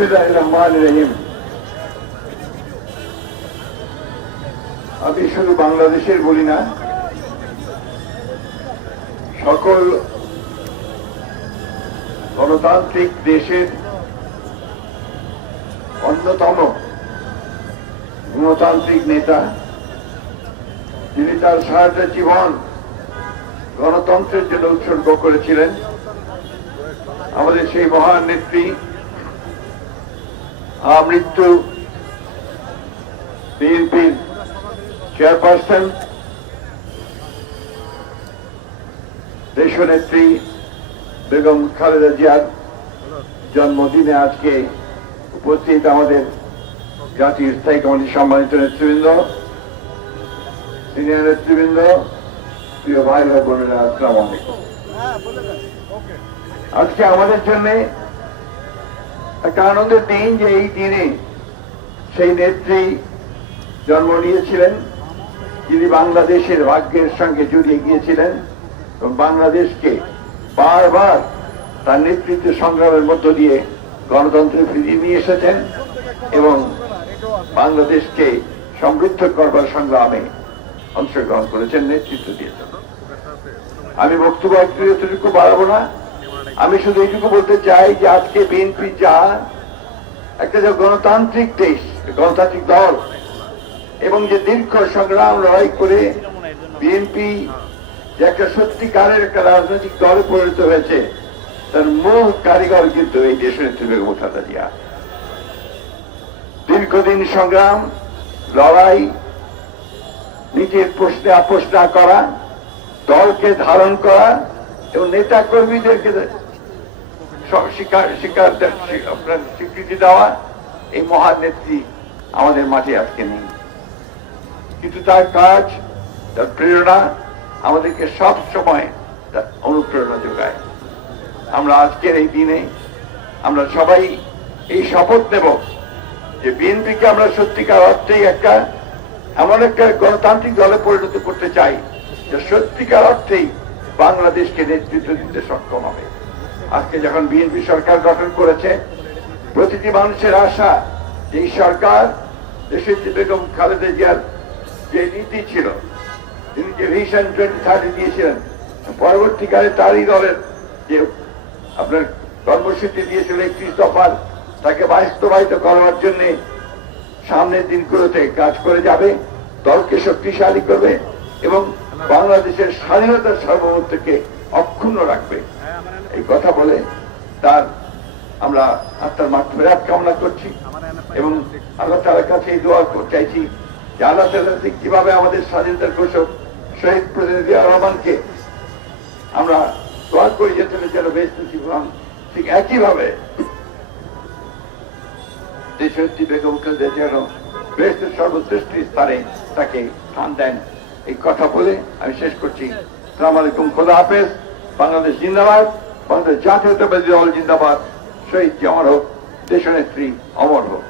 বিসমিল্লাহির রহমানির রহিম। আমি শুধু বাংলাদেশের বলি না, সকল গণতান্ত্রিক দেশের অন্যতম গণতান্ত্রিক নেতা, যিনি তার সারাটা জীবন গণতন্ত্রের জন্য উৎসর্গ করেছিলেন, আমাদের সেই মহান নেত্রী আমৃত্যু বিএনপির চেয়ারপারসন, দেশনেত্রী বেগম খালেদা জিয়ার জন্মদিনে আজকে উপস্থিত আমাদের জাতীয় স্থায়ী কমিটির সম্মানিত নেতৃবৃন্দ, সিনিয়র নেতৃবৃন্দ, প্রিয় ভাই ও বোনেরা, আসসালামু আলাইকুম। আজকে আমাদের জন্য একটা আনন্দের দিন যে এই দিনে সেই নেত্রী জন্ম নিয়েছিলেন, যিনি বাংলাদেশের ভাগ্যের সঙ্গে জড়িয়ে গিয়েছিলেন এবং বাংলাদেশকে বারবার তার নেতৃত্ব সংগ্রামের মধ্য দিয়ে গণতন্ত্রে ফিরিয়ে নিয়ে এসেছেন এবং বাংলাদেশকে সমৃদ্ধ করবার সংগ্রামে অংশগ্রহণ করেছেন, নেতৃত্ব দিয়েছেন। আমি বক্তব্য এতটুকু বাড়াবো না, আমি শুধু এইটুকু বলতে চাই যে আজকে বিএনপি যা একটা যে গণতান্ত্রিক দেশ, গণতান্ত্রিক দল, এবং যে দীর্ঘ সংগ্রাম লড়াই করে বিএনপি যে একটা সত্যিকারের একটা রাজনৈতিক দলে পরিণত হয়েছে, তার মূল কারিগর কিন্তু এই দেশনেত্রী বেগম খালেদা জিয়া। দীর্ঘদিন সংগ্রাম লড়াই, নিজের প্রশ্নে আপোষ না করা, দলকে ধারণ করা এবং নেতা কর্মীদেরকে স্বীকৃতি দেওয়া, এই মহান নেত্রী আমাদের মাঠে আজকে নেই, কিন্তু তার কাজ, তার প্রেরণা আমাদেরকে সব সময় অনুপ্রেরণা যোগায়। আমরা আজকের এই দিনে আমরা সবাই এই শপথ নেব যে বিএনপিকে আমরা সত্যিকার অর্থেই একটা এমন একটা গণতান্ত্রিক দলে পরিণত করতে চাই যে সত্যিকার অর্থেই বাংলাদেশকে নেতৃত্ব দিতে সক্ষম হবে। আজকে যখন বিএনপি সরকার গঠন করেছে, প্রতিটি মানুষের আশা যে এই সরকার দেশের যে বেগম খালেদা জিয়ার যে নীতি ছিল, তিনি যে ভিশন 2030 দিয়েছিলেন, পরবর্তীকালে তারই দলের যে আপনার কর্মসূচি দিয়েছিল 31 দফার, তাকে বাস্তবায়িত করার জন্য সামনের দিনগুলোতে কাজ করে যাবে, দলকে শক্তিশালী করবে এবং বাংলাদেশের স্বাধীনতার সার্বভৌমত্বকে অক্ষুণ্ণ রাখবে। এই কথা বলে তার আমরা আত্মার মাগফিরাত কামনা করছি এবং আল্লাহ তাআলার কাছে এই দোয়া চাইছি যে আল্লাহ তাআলা কিভাবে আমাদের স্বাধীনতার ঘোষক শহীদ প্রেসিডেন্ট জিয়া রহমানকে আমরা দোয়া করি যে তিনি যেন বেহেশতের জীবন, ঠিক একইভাবে দেশনেত্রী বেগম খালেদা জিয়া যেন বেহেশতের সর্বশ্রেষ্ঠ স্থানে তাকে স্থান দেন। এই কথা বলে আমি শেষ করছি। আসসালামু আলাইকুম, খোদা হাফেজ। বাংলাদেশ জিন্দাবাদ, বাংলাদেশ জাতীয়তাবাদী দল জিন্দাবাদ, শহীদ অমর হোক, দেশনেত্রী অমর হোক।